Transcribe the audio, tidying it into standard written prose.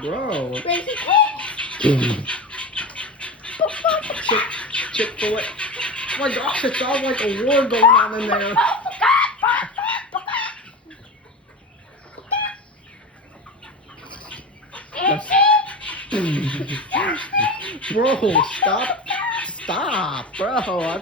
Bro. Chick-fil-A. Oh my gosh, it sounds like a war going on in there. Bro, stop. Stop, bro.